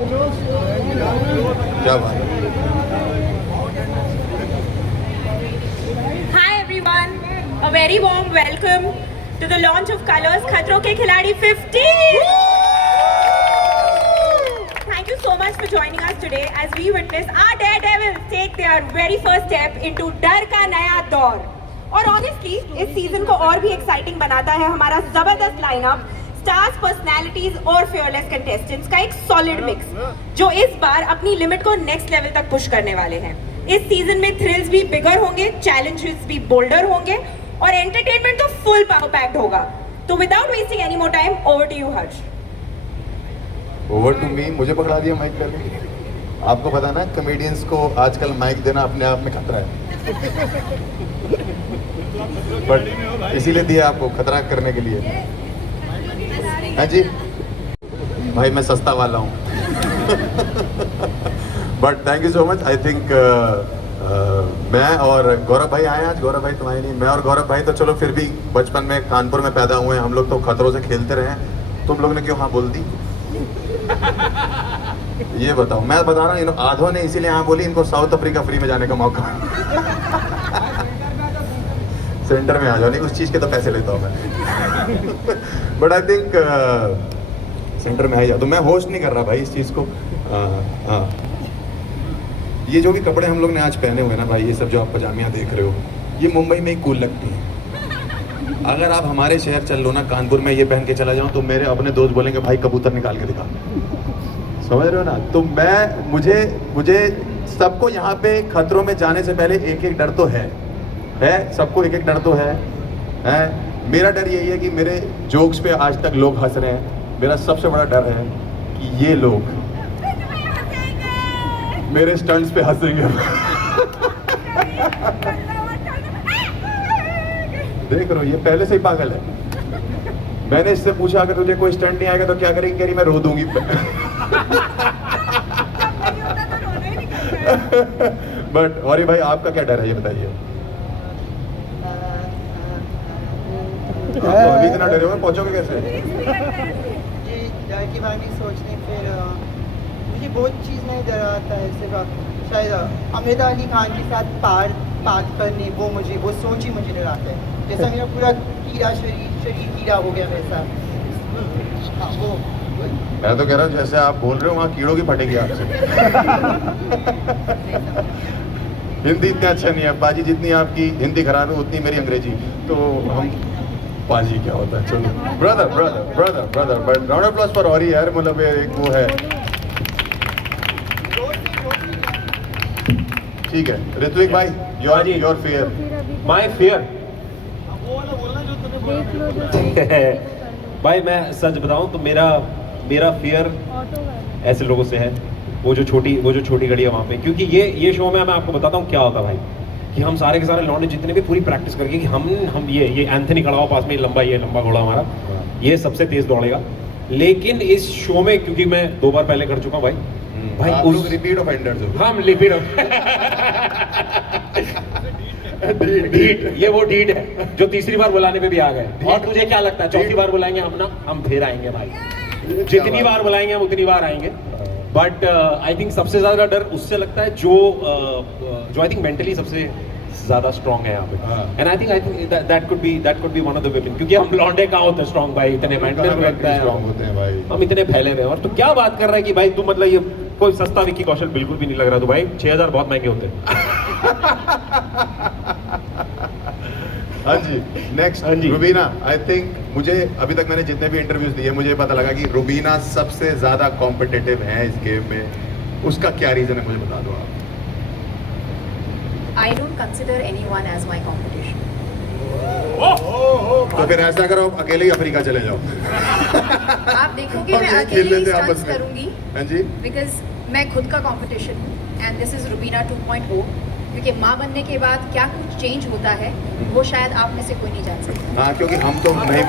क्या बात है। Hi everyone, a very warm welcome to the launch of Colors Khatron Ke Khiladi 15. Thank you so much for joining us today as we witness our daredevils take their very first step into डर का नया दौर. और honestly इस season को और भी exciting बनाता है हमारा जबरदस्त लाइनअप, स्टार्स, पर्सनैलिटीज और फेयरलेस कंटेस्टेंट्स का एक सॉलिड मिक्स जो इस बार अपनी लिमिट को नेक्स्ट लेवल तक पुश करने वाले हैं. इस सीजन में थ्रिल्स भी बिगर होंगे, चैलेंजेस भी बोल्डर होंगे और एंटरटेनमेंट तो फुल पावर पैक्ड होगा. तो without wasting any more time, over to you Harsh. Over to me. मुझे पकड़ा दिया माइक करके. आपको पता ना कॉमेडियंस को आजकल माइक देना अपने आप में खतरा है. बट इसीलिए दिया आपको, खतरा करने के लिए. हाँ जी भाई, मैं सस्ता वाला हूँ. But thank you so much. I think मैं और गौरव भाई आए आज. गौरव भाई तो आए नहीं. मैं और गौरव भाई तो चलो फिर भी बचपन में कानपुर में पैदा हुए हैं हम लोग, तो खतरों से खेलते रहे हैं. तुम लोग ने क्यों हाँ बोल दी ये बताओ. मैं बता रहा हूँ, आधो ने इसीलिए हाँ बोली, इनको साउथ अफ्रीका फ्री में जाने का मौका. सेंटर में आ जाओ. नहीं, उस चीज़ के तो पैसे लेता हूँ मैं. बट आई थिंक सेंटर में आ जाओ. तो मैं होस्ट नहीं कर रहा भाई इस चीज़ को. ये जो भी कपड़े हम लोग ने आज पहने हुए ना भाई, ये सब जो आप पजामियाँ देख रहे हो, ये मुंबई में ही कूल लगती हैं. अगर आप हमारे शहर चल लो ना, कानपुर में ये पहन के चला जाऊँ, तो मेरे अपने दोस्त बोलेंगे भाई कबूतर निकाल के दिखा. समझ रहे हो ना. तो मैं मुझे सबको यहाँ पे खतरों में जाने से पहले एक एक डर तो है. सबको एक एक डर तो है. मेरा डर यही है कि मेरे जोक्स पे आज तक लोग हंस रहे हैं. मेरा सबसे बड़ा डर है कि ये लोग मेरे स्टंट्स पे हंसेंगे. देख रहे हो, ये पहले से ही पागल है. मैंने इससे पूछा अगर तुझे कोई स्टंट नहीं आएगा तो क्या करेगी. कह रही मैं रो दूंगी. बट और भाई आपका क्या डर है ये बताइए. आप अभी इतना डरे हुए, पहुंचोगे कैसे. जी डर के बारे में सोचने फिर मुझे बहुत चीज़ नहीं डर आता है. सिर्फ शायद अमृता अली खान के साथ बात करने, वो सोच ही मुझे डराता है. जैसा मेरा पूरा कीड़ा शरीर कीड़ा हो गया वैसा. वो मैं तो कह रहा हूँ जैसे आप बोल रहे हो वहाँ कीड़ों की फटेगी आपसे. हिंदी इतना अच्छा नहीं है बाजी. जितनी आपकी हिंदी खराब है उतनी मेरी अंग्रेजी. तो हम बाजी क्या होता है. चलो brother but round of applause for औरी यार. मतलब एक वो है. ठीक है ऋत्विक भाई, योर फियर. My fear. भाई मैं सच बताऊं तो मेरा फियर ऐसे लोगों से है, वो जो छोटी गड़ी है वहाँ पे. क्योंकि ये शो में मैं आपको बताता हूँ क्या होता है भाई, कि हम सारे के सारे लौंडे जितने भी पूरी प्रैक्टिस करके कि हम ये एंथनी खड़ा हुआ पास में, लंबा घोड़ा हमारा, ये सबसे तेज दौड़ेगा. लेकिन इस शो में क्योंकि मैं 2 बार पहले कर चुका हूँ भाई आप लोग रिपीट ऑफेंडर्स हो. हम रिपीट ढीठ. ये वो ढीठ है जो तीसरी बार बुलाने पे भी आ गए. और तुझे क्या लगता है चौथी बार बुलाएंगे हम फिर आएंगे भाई. जितनी बार बुलाएंगे हम उतनी बार आएंगे. बट आई थिंक सबसे ज्यादा डर उससे लगता है जो आई थिंक मेंटली सबसे ज्यादा स्ट्रांग है यहाँ पे. And I think that could be one of the women. क्योंकि हम लौंडे कहाँ होते हैं स्ट्रांग भाई, इतने मेंटल लगता है स्ट्रांग होते हैं भाई. हम इतने फैले हुए हैं. और तो क्या बात कर रहा है कि भाई तू मतलब ये कोई सस्ता विक्की कौशल बिल्कुल भी नहीं लग रहा. तो भाई 6000 बहुत महंगे होते हैं. हाँ जी नेक्स्ट. हाँ जी. रुबीना. आई थिंक मुझे अभी तक मैंने जितने भी इंटरव्यूज दिए मुझे पता लगा कि रुबीना सबसे ज्यादा कॉम्पिटिटिव है इस गेम में. उसका क्या रीजन है मुझे बता दो आप. I don't consider anyone as my competition. तो फिर ऐसा करो अकेले ही अफ्रीका चले जाओ. आप देखोगे मैं हम खेल अकेले ही लेते हैं आपस स्टंट्स में. करूंगी हाँ जी. बिकॉज मैं खुद का कंपटीशन हूँ एंड दिस इज रुबीना 2.0. क्योंकि माँ बनने के बाद क्या कुछ चेंज होता है वो शायद आप में से कोई नहीं जान सकता. हाँ क्योंकि हम तो नहीं.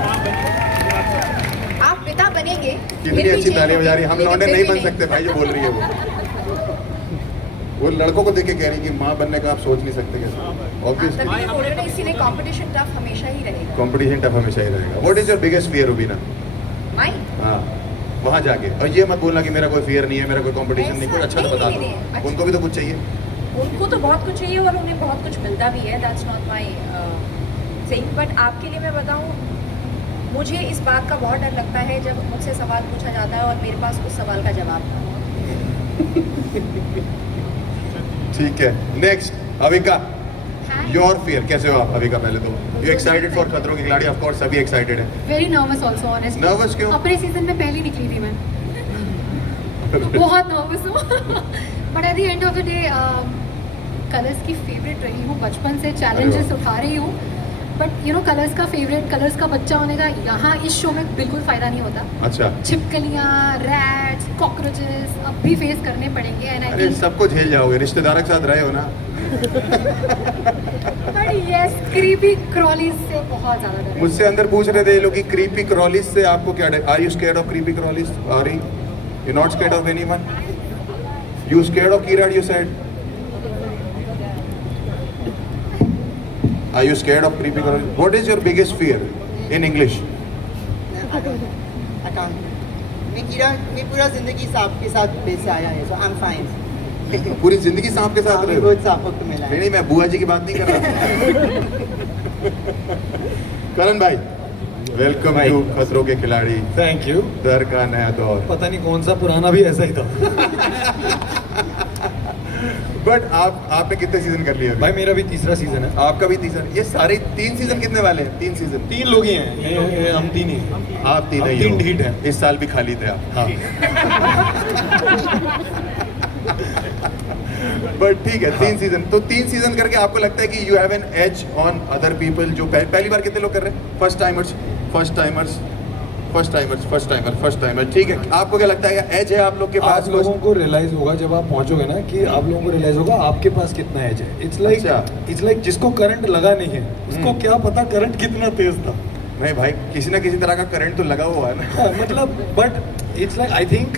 आप पिता बनेंगे. कितनी अच्छी तालियां बजा रही है. हम लौंडे नहीं बन सकते भाई. जो बोल रही है वो लड़कों को देख के कह रही है कि माँ बनने का आप सोच नहीं सकते कैसे. ऑब्वियसली इसीलिए कंपटीशन टफ हमेशा ही रहेगा. कंपटीशन टफ हमेशा ही रहेगा. What is your biggest fear Rubina. Mine हाँ वहाँ जाके। और ये मत बोलना कि मेरा कोई फियर नहीं है, मेरा कोई कंपटीशन नहीं, कुछ अच्छा तो बता नहीं, दो। अच्छा। उनको भी तो कुछ चाहिए। उनको तो बहुत कुछ चाहिए और उन्हें बहुत कुछ मिलता भी है, that's not my thing. But आपके लिए मैं बताऊँ, मुझे इस बात का बहुत डर लगता है जब मुझसे सवाल पूछा जाता है और मेरे पास उस सवाल का जवाब ना हो। ठीक है, नेक्स्ट अविका, योर फियर। कैसे हो आप अविका? पहले तो यू एक्साइटेड फॉर खतरों के खिलाड़ी? ऑफ कोर्स सभी एक्साइटेड है। Very nervous also honestly. Nervous क्यों? अपने सीजन में पहली निकली थी मैं, तो बहुत नर्वस हूँ। But at the end of the day colours की फेवरेट रही हूँ बचपन से, चैलेंजेस उठा रही हूँ। बट यू नो कलर्स का फेवरेट, कलर्स का बच्चा होने का यहाँ इस शो में बिल्कुल फ़ायदा नहीं होता। अच्छा, छिपकलियाँ, रैट्स, कॉकरोचेस अब भी फेस करने पड़ेंगे। एंड आई अरे थिंक सबको झेल जाओगे, रिश्तेदारों के साथ रहे हो ना। बट यस, क्रीपी क्रॉलीज से बहुत ज़्यादा डर है। मुझसे अंदर पूछ रहे थे ये लोग कि क्रीपी क्रॉलीज से आपको क्या डर? Are you scared of creepy crawlies? Are you not scared of anyone? You scared of कीराड, you said? Are you scared of creepy crawlies? What is your biggest fear in English? I can't. मैं पूरा जिंदगी सांप के साथ वैसे आया है, so I'm fine. पूरी जिंदगी सांप के साथ रहे हो? बहुत सांपों को मिला नहीं है। नहीं, मैं बुआ जी की बात नहीं कर रहा। करण भाई, वेलकम भाई। टू खतरों के खिलाड़ी, थैंक यू। दर का नया दौर। पता नहीं कौन सा पुराना भी ऐसा ही था। बट आपने कितने सीजन कर लिए अभी? भाई मेरा भी तीसरा सीजन है। आपका भी तीसरा। ये सारे 3 सीजन कितने वाले हैं? 3 सीजन। 3 लोग ही हैं, ये हम 3 ही हैं। आप 3 हम ही 3 हो। ढीठ हैं। इस साल भी खाली थे आप। हाँ। बट ठीक है, 3 सीजन। तो 3 सीजन करके आपको लगता है कि you have an edge on other people जो पहली बार कितने लोग कर रहे हैं? First timers. ठीक है, आपको क्या लगता है एज है आप लोग के पास? आप लोगों को रियलाइज होगा जब आप पहुंचोगे ना, कि आप लोगों को रियलाइज होगा आपके पास कितना एज है। इट्स लाइक जिसको करंट लगा नहीं है उसको क्या पता करंट कितना तेज था। नहीं भाई, किसी ना किसी तरह का करंट तो लगा हुआ है ना। हाँ, मतलब but it's like I think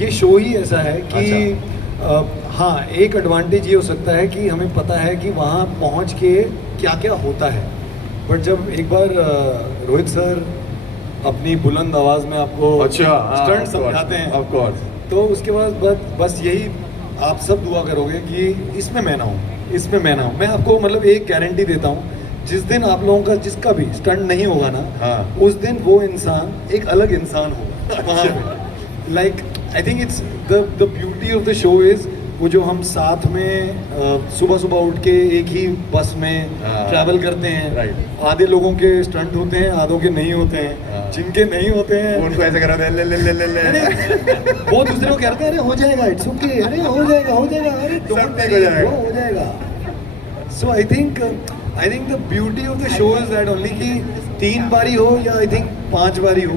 ये शो ही ऐसा है कि हाँ, एक एडवांटेज ये हो सकता है कि हमें पता है कि वहाँ पहुँच के क्या क्या होता है। बट जब एक बार रोहित सर अपनी बुलंद आवाज़ में आपको स्टंट समझाते हैं, ऑफ कोर्स, तो उसके बाद बस यही आप सब दुआ करोगे कि इसमें मैं ना हूँ। मैं आपको मतलब एक गारंटी देता हूँ, जिस दिन आप लोगों का जिसका भी स्टंट नहीं होगा ना, हाँ। उस दिन वो इंसान एक अलग इंसान होगा वहाँ पे। Like I think it's the beauty of the show is वो जो हम साथ में सुबह उठ के एक ही बस में हाँ। ट्रैवल करते हैं। राइट। आधे लोगों के स्टंट होते हैं, आधों के नहीं होते हैं। हाँ। जिनके नहीं होते हैं उनको ऐसे करा दे, ले। वो दूसरे को कहते हैं अरे हो जाएगा, इट्स ओके, अरे हो जाएगा, अरे सब ठीक हो जाएगा। हो जाएगा। So I think the beauty of the show is that only कि 3 बारी हो या आई थिंक 5 बारी हो,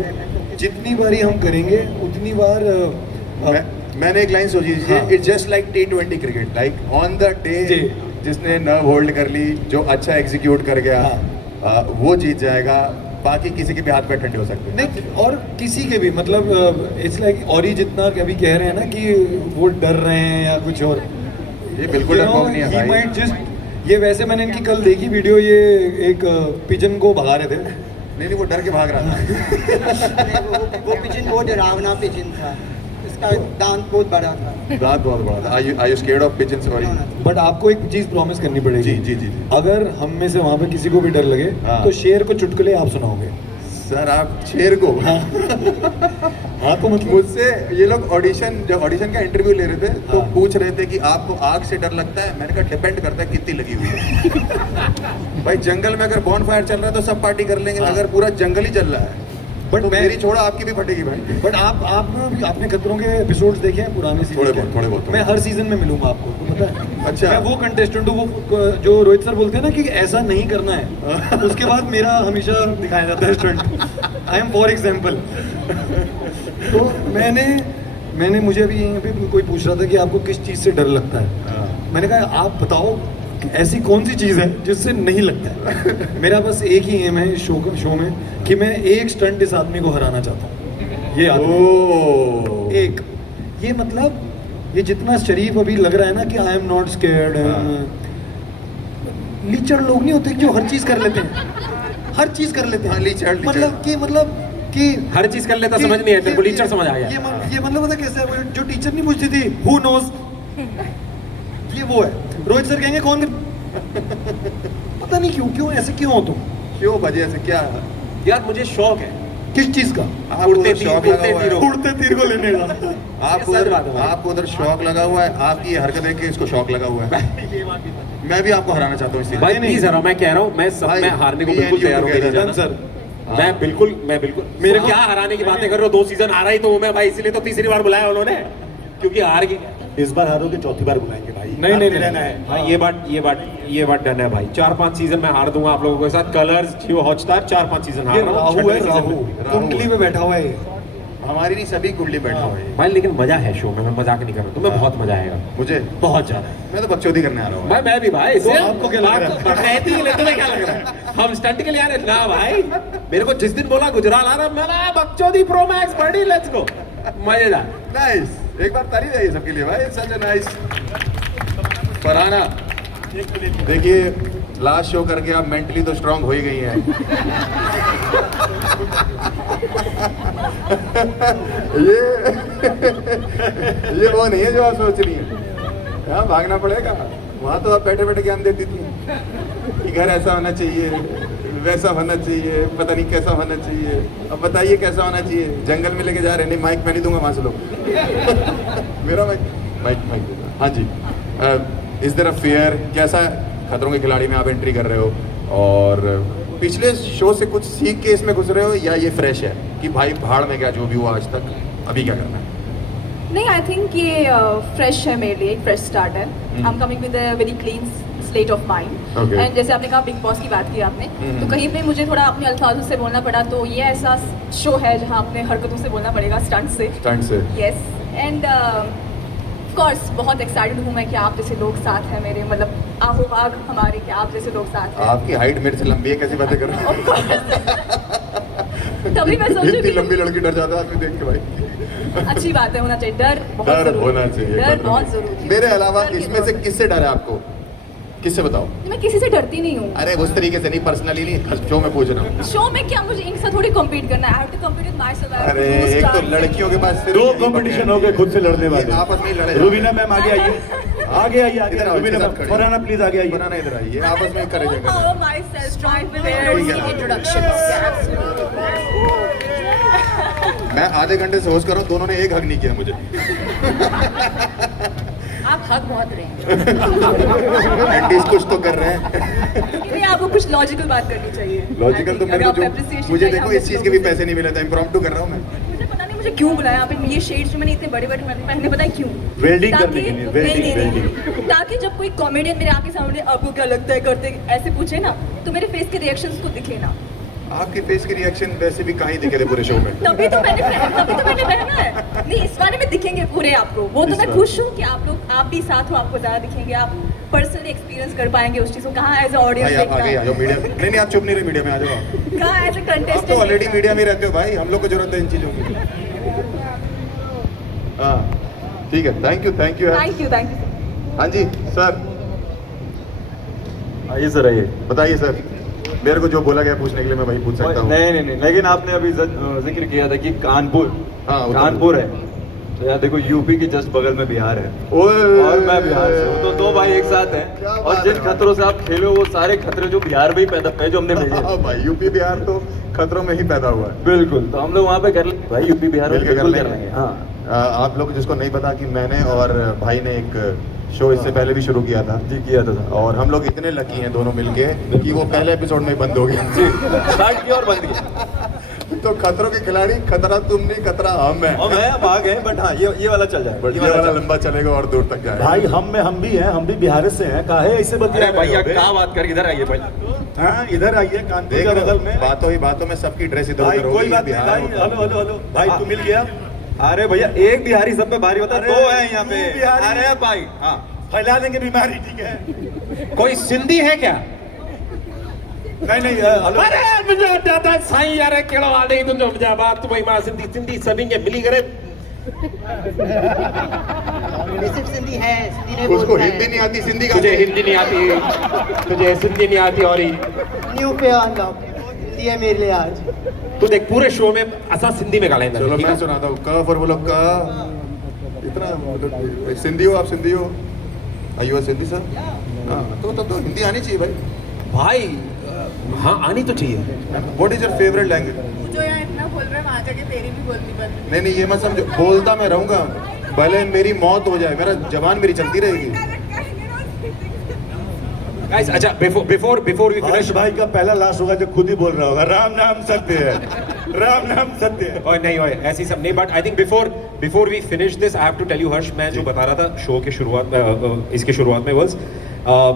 जितनी बारी हम करेंगे उतनी बार मैंने एक लाइन सोची थी, हाँ। It's just like T20 cricket, like on the day जी। जिसने नर्व होल्ड कर ली, जो अच्छा एग्जीक्यूट कर गया, हाँ। वो जीत जाएगा। बाकी किसी के भी हाथ पैर ठंडे हो सकते हैं। नहीं, और किसी के भी मतलब इट्स लाइक और ही जितना कभी कह रहे हैं ना कि वो डर रहे हैं या कुछ और, ये बिल्कुल डरपोक नहीं है भाई। ये वैसे मैंने इनकी कल देखी वीडियो, ये एक पिजन को भगा रहे थे। नहीं, वो डर के भाग रहा था। वो पिजन बहुत डरावना पिजन था, इसका दांत बहुत बड़ा था। दांत बहुत बड़ा था। Are you scared of pigeons? Sorry. But आपको एक चीज प्रॉमिस करनी पड़ेगी। जी। अगर हम में से वहाँ पे किसी को भी डर लगे, हाँ। तो शेर को चुटकुले आप सुनाओगे। सर आप शेर को हाँ तो मतलब मुझसे ये लोग जब ऑडिशन का इंटरव्यू ले रहे थे तो हाँ। पूछ रहे थे कि आपको आग से डर लगता है? मैंने कहा डिपेंड करता है कितनी लगी हुई है। भाई जंगल में अगर बॉन फायर चल रहा है तो सब पार्टी कर लेंगे, हाँ। अगर पूरा जंगल ही चल रहा है बट तो मैं मेरी छोड़ा आपकी भी फटेगी भाई। बट आपने खतरों के एपिसोड्स देखे हैं पुराने सीजन थोड़े के? बहुत, थोड़े बहुत। मैं हर सीजन में मिलूंगा आपको, तो पता है। अच्छा। मैं वो कंटेस्टेंट हूँ, वो जो रोहित सर बोलते हैं ना कि ऐसा नहीं करना है, उसके बाद मेरा हमेशा दिखाया जाता है stunt. I am for example. तो मैंने मुझे अभी यहीं पे कोई पूछ रहा था कि आपको किस चीज़ से डर लगता है। हाँ। मैंने कहा आप बताओ ऐसी कौन सी चीज़ है जिससे नहीं लगता है। मेरा बस एक ही एम है इस शो में कि मैं एक स्टंट इस आदमी को हराना चाहता हूँ। ये आदमी ओह। एक, ये मतलब ये जितना शरीफ अभी लग रहा है ना कि आई एम नॉट स्केयर्ड, लीचड़ लोग नहीं होते जो हर चीज़ कर लेते हैं, हर चीज़ कर लेते हैं। हाँ, लीचड़। मतलब कि मतलब कि हर चीज कर लेता, समझ नहीं है, तेरे को टीचर समझ आ गया। ये मतलब पता कैसे है, वो जो टीचर नहीं पूछती थी हु नोज, ये वो है। रोहित सर कहेंगे कौन पता नहीं क्यों ऐसे क्यों हो तुम, क्यों वजह से क्या? यार मुझे शौक है किस चीज का? उड़ते शौक तीर, लगा हुआ है। उड़ते तीर को लेने का। आपको सच बात है भाई। आपको उधर शौक लगा हुआ है, आपकी ये हरकत देख के इसको शौक लगा हुआ है। मैं भी आपको हराना चाहता हूँ इसलिए। भाई प्लीज हराओ, मैं कह रहा हूँ, मैं सब भाई, में हारने को me बिल्कुल and you तैयार हूँ together, मेरी जान सर। मैं बिल्कुल मेरे को क्या हराने की बातें कर रहे हो, 2 सीजन हारा ही तो हूँ मैं भाई, इसीलिए तो तीसरी बार बुलाया उन्होंने, क्योंकि हार गए। इस बार हारोगे चौथी बार बुलाएंगे भाई। नहीं रहना है। हाँ, ये बात डन है भाई। 4-5 सीजन मैं हार दूंगा आप लोगों के साथ। कलर्स, जियो हॉटस्टार 4-5 सीजन हार ये रहा हूँ। राहु है, छठे राहु सीजन में। कुंडली में बैठा हुआ है ये। हमारी नहीं, सभी कुंडली बैठा हुआ है। भाई लेकिन मजा है शो में, मैं मजाक नहीं कर रहा, तुम्हें बहुत मजा आएगा, मुझे बहुत ज्यादा। मैं तो बकचोदी करने आ रहा हूँ। भाई मैं भी भाई, तो आपको क्या लग रहा है? रहती है, तुम्हें क्या लग रहा है? हम स्टंट के लिए आ रहे हैं ना भाई। मेरे को जिस दिन बोला गुजराल आ रहा, मैं बकचोदी प्रो मैक्स बड़ी, लेट्स गो, मजेदार। नाइस, एक बार तारीफ है ये सबके लिए भाई, सच नाइस। फरहाना देखिए, लास्ट शो करके आप मेंटली तो स्ट्रांग हो ही गई हैं। ये वो नहीं है जो आप सोच रही हैं। यहाँ भागना पड़ेगा, वहाँ तो आप बैठे बैठे ज्ञान देती थी कि घर ऐसा होना चाहिए, वैसा होना चाहिए, पता नहीं कैसा होना चाहिए। अब बताइए कैसा होना चाहिए? जंगल में लेके जा रहे हैं, नहीं माइक मैं नहीं दूंगा वहाँ से लोग। मेरा माइक दूंगा। हाँ जी, इस तरह फेयर कैसा खतरों के खिलाड़ी में आप एंट्री कर रहे हो, और पिछले शो से कुछ सीख के इसमें घुस रहे हो, या ये फ्रेश है कि भाई भाड़ में क्या जो भी हुआ आज तक, अभी क्या करना है? नहीं, आई थिंक ये फ्रेश है मेरे लिए, एक फ्रेश स्टार्ट है। I am coming with a very clean slate of mind. Okay. And जैसे आपने कहा बिग बॉस की बात की आपने, तो कहीं पे मुझे थोड़ा अपने अल्फाजों से बोलना पड़ा, तो ये ऐसा शो है जहाँ अपने हरकतों से बोलना पड़ेगा, स्टंट से। स्टंट से यस, एंड ऑफ कोर्स बहुत एक्साइटेड हूँ मैं कि आप जैसे लोग साथ हैं मेरे, मतलब आहो बाग हमारे, कि आप जैसे लोग साथ हैं। आपकी हाइट मेरे से लंबी है, कैसी बातें कर रहे Of course. तभी मैं सोच रही इतनी थी लंबी लड़की डर जाता है आदमी देख के भाई। अच्छी बात है, होना चाहिए डर, बहुत डर जरूरी होना है। चाहिए, डर बहुत जरूरी है। मेरे अलावा डर की इसमें से जरूरत किससे डर है आपको? किससे बताओ? है। मैं किसी से डरती नहीं हूँ। अरे उस तरीके से नहीं, पर्सनली नहीं, शो में पूछ रहा हूँ। शो में क्या मुझे इनसे थोड़ी कम्पीट करना है? I have to compete with myself. अरे एक तो लड़कियों के पास सिर्फ 2 यही कंपटीशन बटे हो गए खुद से लड़ने हैं। वाले। ये आपस में ही लड़े रुबीना मैम आगे आइए, आगे आइए, इधर आओ, रुबीना इधर मैम, खड़ी। फरहाना प्लीज आगे आइए। बनाना इधर आइए, आपस में ही करे जाएगा। Power myself, strong with मैं आधे घंटे से होस्ट कर रहा हूँ, दोनों ने एक हक नहीं किया मुझे। आप हक बहुत रहे हैं। एटलीस्ट कुछ तो कर रहे हैं। नहीं, आपको कुछ लॉजिकल बात करनी चाहिए। लॉजिकल तो मेरे को जो मुझे देखो इस चीज के भी पैसे नहीं मिले थे, इम्प्रॉम्प्टू कर रहा हूँ मैं। मुझे पता नहीं मुझे क्यों बुलाया आप, ये शेड्स जो मैंने इतने बड़े बड़े पहने, पता है क्यों? वेल्डिंग ताकि- करने के लिए, नहीं, वेल्डिंग, नहीं, ताकि जब कोई कॉमेडियन मेरे आके सामने आपको क्या लगता है करते ऐसे पूछे ना, तो मेरे फेस के रिएक्शंस को दिखे ना। आपके फेस के रिएक्शन वैसे भी कहीं दिखे थे पूरे शो में। तभी तो मैंने पहना है। नहीं, इस वाले में दिखेंगे पूरे आपको, वो तो इस मैं वाले। खुश हूँ कि आप भी साथ हो, आपको ज्यादा दिखेंगे, आप पर्सनली एक्सपीरियंस कर पाएंगे उस चीज को। कहाँ एज अ भाई ऑडियंस आप आगे आ जाओ मीडिया में। नहीं आप चुप नहीं रहे, मीडिया में आ जाओ आप। कहाँ एज अ आप तो कंटेस्टेंट ऑलरेडी मीडिया में रहते हो भाई, हम लोग को जरूरत है इन चीजों की। हाँ ठीक है, थैंक यू थैंक यू। हाँ जी सर, आइए सर, आइए। बताइए सर। मेरे को जो बोला गया पूछने के लिए मैं वही पूछ सकता हूँ। नहीं, लेकिन आपने अभी जिक्र किया था कि कानपुर, हाँ, उत्तर कानपुर है, तो यार देखो यूपी के जस्ट बगल में बिहार है, ओए, और मैं बिहार से हूँ, तो 2 भाई एक साथ क्या हैं, बात और जिन है। खतरों से आप खेलो वो सारे खतरे जो बिहार में ही पैदा हुए, जो हमने भेजे। हाँ भाई, यूपी बिहार तो खतरों में ही पैदा हुआ है। बिल्कुल, तो हम लोग वहाँ पे कर लेंगे भाई, यूपी बिहार में मिलके बिल्कुल कर लेंगे। हाँ, आप लोग जिसको नहीं पता कि मैंने और भाई ने एक शो इससे पहले भी शुरू किया था जी किया था सर। और हम लोग इतने लकी हैं दोनों मिलके कि वो पहले एपिसोड में ही बंद हो गया। स्टार्ट किया और बंद किया। तो खतरों के खिलाड़ी, खतरा तुम नहीं, खतरा हम है। और मैं अब आ गए, बट हाँ ये वाला चल जाएगा, बट ये वाला लंबा चलेगा और दूर तक जाएगा। भाई हम भी हैं, हम भी बिहार से हैं, काहे ऐसे बतिया अरे भैया क्या बात कर, इधर आइए भाई। हाँ इधर आइए, कानपुर देख के लो, बगल में। बातों ही बातों में सबकी ड्रेस इधर भाई उधर कोई होगी, बात नहीं बिहार भाई, होगा। हेलो भाई तू मिल गया। अरे भैया एक बिहारी सब पे भारी होता है, अरे, 2 है यहाँ पे। बिहारी। अरे भाई हाँ, फैला देंगे बीमारी, ठीक है। कोई सिंधी है क्या? नहीं हेलो। अरे मुझे दादा साईं यार केड़ो वाले तुम जो मुझे बात भाई मां सिंधी सभी के मिली करे। सिर्फ सिंधी है, सिंधी नहीं उसको बोलता है। हिंदी नहीं आती, सिंधी का तुझे हिंदी नहीं आती, तुझे सिंधी नहीं आती, और न्यू पे अनलॉक। बेइज्जती है मेरे लिए आज। तू देख पूरे शो में असा सिंधी में गालाइंदा चलो ठीक मैं है? सुनाता हूँ क फॉर बोलो क। इतना मतलब सिंधी हो आप सिंधी हो आयु सिंधी सर हाँ तो तब तो हिंदी आनी चाहिए भाई। भाई हाँ आनी तो चाहिए। What is your favourite language? जो यहाँ इतना बोल रहे हैं वहाँ जाके तेरी भी बोलनी बंद। नहीं नहीं ये मत समझो बोलता मैं रहूंगा भले मेरी मौत हो जाए मेरा जबान मेरी चलती रहेगी। गाइस अच्छा बिफोर वी हर्ष फिनिश भाई का पहला लास्ट होगा जो खुद ही बोल रहा होगा राम नाम सत्य है, राम नाम सत्य है। और नहीं ओए ऐसी सब नहीं but I think before we finish this I have to tell you Harsh मैं जो बता रहा था शो के शुरुआत इसके शुरुआत में was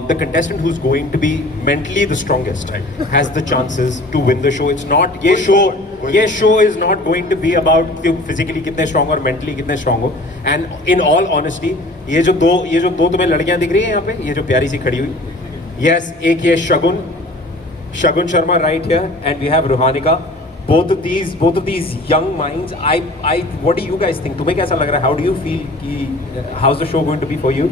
the contestant who's going to be mentally the strongest has the chances to win the show. It's not ये show is not going to be about you physically कितने strong और mentally कितने strong हो. And in all honesty ये जो दो तुम्हें लड़कियां दिख रही हैं यहाँ पे ये जो प्यारी सी खड़ी हुई yes एक ये शगुन Sharma right here and we have Ruhanika. Both of these young minds I what do you guys think? तुम्हें कैसा लग रहा है? How do you feel कि how's the show going to be for you?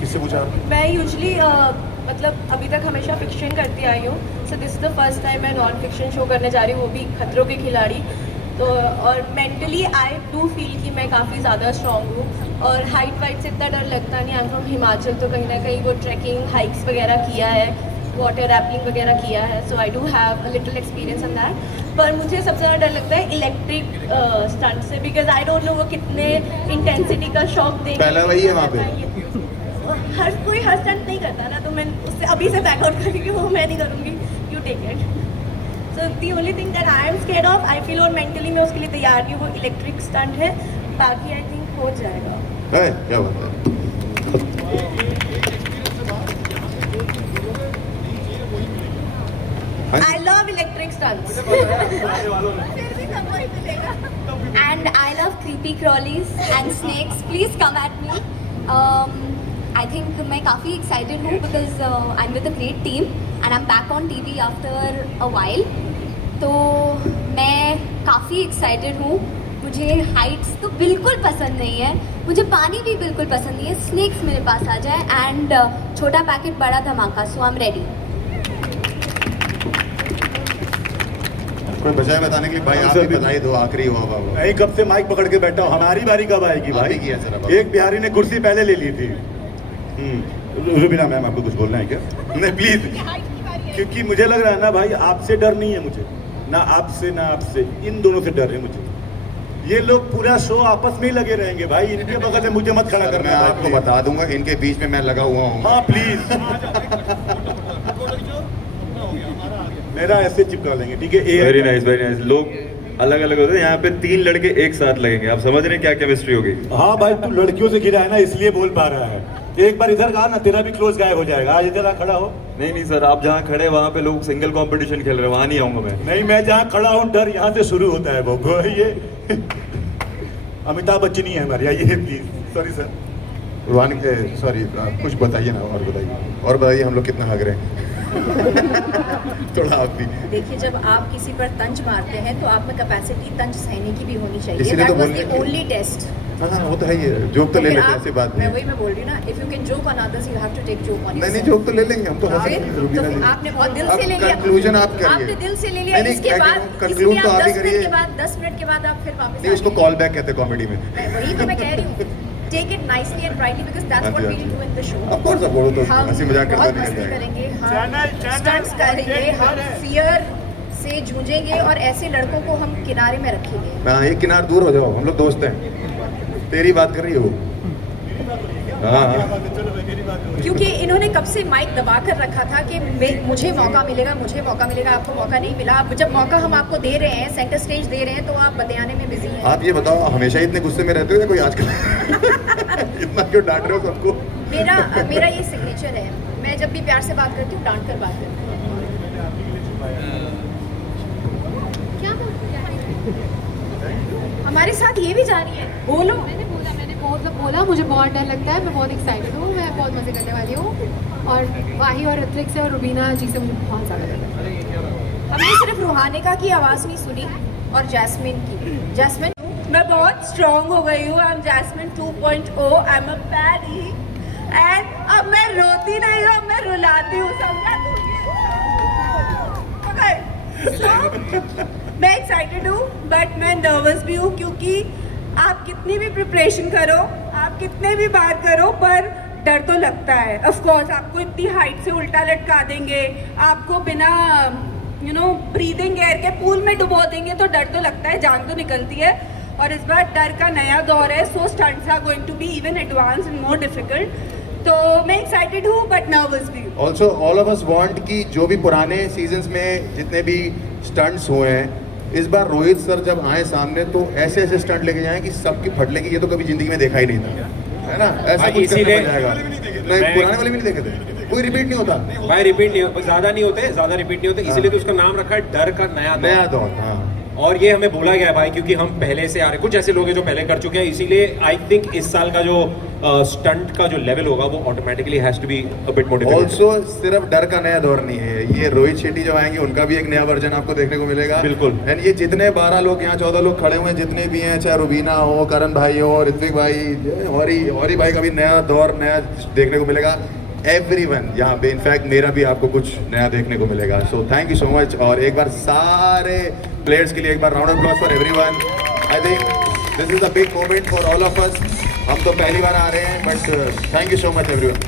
किससे पूछा आपने? मैं यूजली मतलब अभी तक हमेशा फिक्शन करती आई हूँ, so this is the first time मैं नॉन फिक्शन शो करने जा रही हूँ, वो भी खतरों के खिलाड़ी। तो और मेंटली आई डू फील कि मैं काफ़ी ज़्यादा स्ट्रॉन्ग हूँ और हाइट वाइट से इतना डर लगता नहीं। आई एम फ्रॉम हिमाचल तो कहीं ना कहीं वो ट्रैकिंग हाइक्स वगैरह किया है, वाटर रैपलिंग वगैरह किया है, so I do have a little experience in that. पर मुझे सबसे ज़्यादा डर लगता है इलेक्ट्रिक स्टंट से, बिकॉज आई डोंट नो वो कितने इंटेंसिटी का शॉक देंगे। पहला वही है वहाँ पे। हर कोई हर स्टंट नहीं करता ना, तो मैं उससे अभी से बैकआउट करूँगी, वो मैं नहीं करूँगी। You take it. So the only thing that I am scared of, I feel और मेंटली मैं उसके लिए तैयार नहीं हूँ, वो इलेक्ट्रिक स्टंट है। बाकी आई थिंक हो जाएगा। है क्या बात है? I love electric stunts. And I love creepy crawlies and snakes. Please come at me. I think मैं काफ़ी excited हूँ because I'm with a great team and I'm back on TV after a while. तो मैं काफ़ी excited हूँ. मुझे heights तो बिल्कुल पसंद नहीं है, मुझे पानी भी बिल्कुल पसंद नहीं है. Snakes मेरे पास आ जाए and छोटा पैकेट बड़ा धमाका. So I'm ready. कोई बजाय बताने के लिए भाई आप भी बधाई दो, आखिरी हुआ बाबा। मैं कब से माइक पकड़ के बैठा हूँ, हमारी बारी कब आएगी भाई? की है सर अब। एक बिहारी ने कुर्सी पहले ले ली थी। रुबीना मैम आपको कुछ बोलना है क्या? नहीं प्लीज, क्योंकि मुझे लग रहा है ना भाई आपसे डर नहीं है मुझे, ना आपसे ना आपसे, इन दोनों से डर है मुझे। ये लोग पूरा शो आपस में ही लगे रहेंगे भाई, इनके बगल में मुझे मत खड़ा करना। मैं आपको बता दूंगा इनके बीच में मैं लगा हुआ हूँ। हाँ प्लीज, मेरा ऐसे चिपका लेंगे ठीक है। Very nice very nice. लोग अलग अलग होते हैं, यहाँ पे 3 लड़के एक साथ लगेंगे। आप समझ रहे हैं क्या केमिस्ट्री होगी? हाँ भाई तू लड़कियों से गिरा है ना इसलिए बोल पा रहा है। एक बार इधर कहा ना तेरा भी क्लोज गायब हो जाएगा। आज इधर खड़ा हो। नहीं नहीं सर, आप जहाँ खड़े वहाँ पे लोग सिंगल कंपटीशन खेल रहे हैं, वहाँ नहीं आऊंगा मैं। नहीं मैं जहाँ खड़ा हूँ डर यहाँ से शुरू होता है। वो ये अमिताभ बच्चन ही है हमारे, आइए प्लीज। Sorry sir. सॉरी कुछ बताइए ना, और बताइए हम लोग कितना भाग रहे हैं। थोड़ा आप भी देखिए, जब आप किसी पर तंज मारते हैं तो आप में कैपेसिटी तंज सहने की भी होनी चाहिए। इसीलिए तो That was बोल the रहे हैं। only test. हाँ वो तो है ही है, जोक तो ले लेते हैं, ऐसी बात मैं नहीं वही मैं बोल रही हूँ ना, if you can joke on others, you have to take joke on नहीं yourself. जोक तो ले लेंगे हम तो हंस फिर? लेंगे, तो रुबीना जी। आपने बहुत दिल अब से ले लिया। conclusion आप करिए। आपने दिल से ले लिया, नहीं, इसके क्या बाद करूं? conclude इसलिए तो आप आप ही 10 मिनट करिए। के बाद 10 मिनट के बाद आप फिर वापस नहीं उसको कॉल बैक कहते हैं कॉमेडी में। वही तो मैं कह रही हूँ, take it nicely and brightly because that's what we'll do in the show. Of course, अब वो तो हम हंसी मजाक करते बहुत नहीं मस्ती जाएंगे। करेंगे, हम स्टंट्स करेंगे, हम फियर से जूझेंगे और ऐसे लड़कों को हम किनारे में रखेंगे। हाँ एक किनार दूर हो जाओ, हम लोग दोस्त हैं। तेरी बात कर रही है वो। हाँ क्योंकि इन्होंने कब से माइक दबा कर रखा था कि मुझे मौका मिलेगा, मुझे मौका मिलेगा, आपको मौका नहीं मिला। अब जब मौका हम आपको दे रहे हैं, सेंटर स्टेज दे रहे हैं, तो आप बतियाने में बिजी हैं। आप ये बताओ हमेशा इतने गुस्से में रहते हो या कोई आजकल इतना क्यों डांट रहे हो सबको? मेरा ये सिग्नेचर है, मैं जब भी प्यार से बात करती हूँ डांट कर बात करती हूँ। क्या हमारे साथ ये भी जा रही है, बोलो। मैंने बोला मुझे बहुत डर लगता है, मैं बहुत एक्साइटेड हूँ, मैं बहुत मज़े करने वाली हूँ। और वाही और ऋत्विक से और रुबीना जी से मुझे बहुत ज़्यादा डर लगता है। हमने सिर्फ रूहानिका की आवाज़ नहीं सुनी और जैस्मिन की। जैस्मिन मैं बहुत स्ट्रॉन्ग हो गई हूँ. I am Jasmine 2.0. I am a paddy and अब मैं रोती नहीं हूँ, मैं रुलाती हूँ. समझा तू? Okay. So, मैं एक्साइटेड हूँ बट मैं नर्वस भी हूँ क्योंकि आप कितनी भी प्रिपरेशन करो, आप कितने भी बार करो, पर डर तो लगता है. ऑफ कोर्स आपको इतनी हाइट से उल्टा लटका देंगे, आपको बिना ब्रीदिंग एयर के पूल में डुबो देंगे तो डर तो लगता है, जान तो निकलती है. और इस बार डर का नया दौर है, सो stunts are going to be even advance and more difficult. तो मैं एक्साइटेड हूँ बट नर्वस भी हूँ. Also all of us want कि जो भी पुराने सीजन्स में जितने भी स्टंट्स हुए हैं, इस बार रोहित सर जब आए सामने तो ऐसे ऐसे स्टंट लेके जाएं कि सबकी फट लेगी. ये तो कभी जिंदगी में देखा ही नहीं था, है ना? ऐसा कुछ करना पड़ जाएगा. नहीं, पुराने वाले भी नहीं देखे थे, कोई रिपीट नहीं होता भाई. रिपीट नहीं, ज्यादा रिपीट नहीं होते, इसीलिए तो उसका नाम रखा है डर का नया दौर. हाँ, और ये हमें बोला गया है भाई, क्योंकि हम पहले से आ रहे, कुछ ऐसे लोग हैं जो पहले कर चुके हैं, इसीलिए आई थिंक इस साल का जो स्टंट का जो लेवल होगा वो automatically has to be a bit more difficult. Also सिर्फ डर का नया दौर नहीं है ये, रोहित शेट्टी जो आएंगे उनका भी एक नया वर्जन आपको देखने को मिलेगा. बिल्कुल. एंड ये जितने 12 लोग यहाँ 14 लोग खड़े हुए हैं, जितने भी हैं, चाहे रुबीना हो, करण भाई हो, ऋत्विक भाई, और भाई का भी नया दौर नया देखने को मिलेगा. एवरीवन यहाँ पे, इनफैक्ट मेरा भी आपको कुछ नया देखने को मिलेगा. So thank you so much. और एक बार सारे प्लेयर्स के लिए एक बार round of applause for everyone. I think this is a big moment for all of us. हम तो पहली बार आ रहे हैं but thank you so much everyone.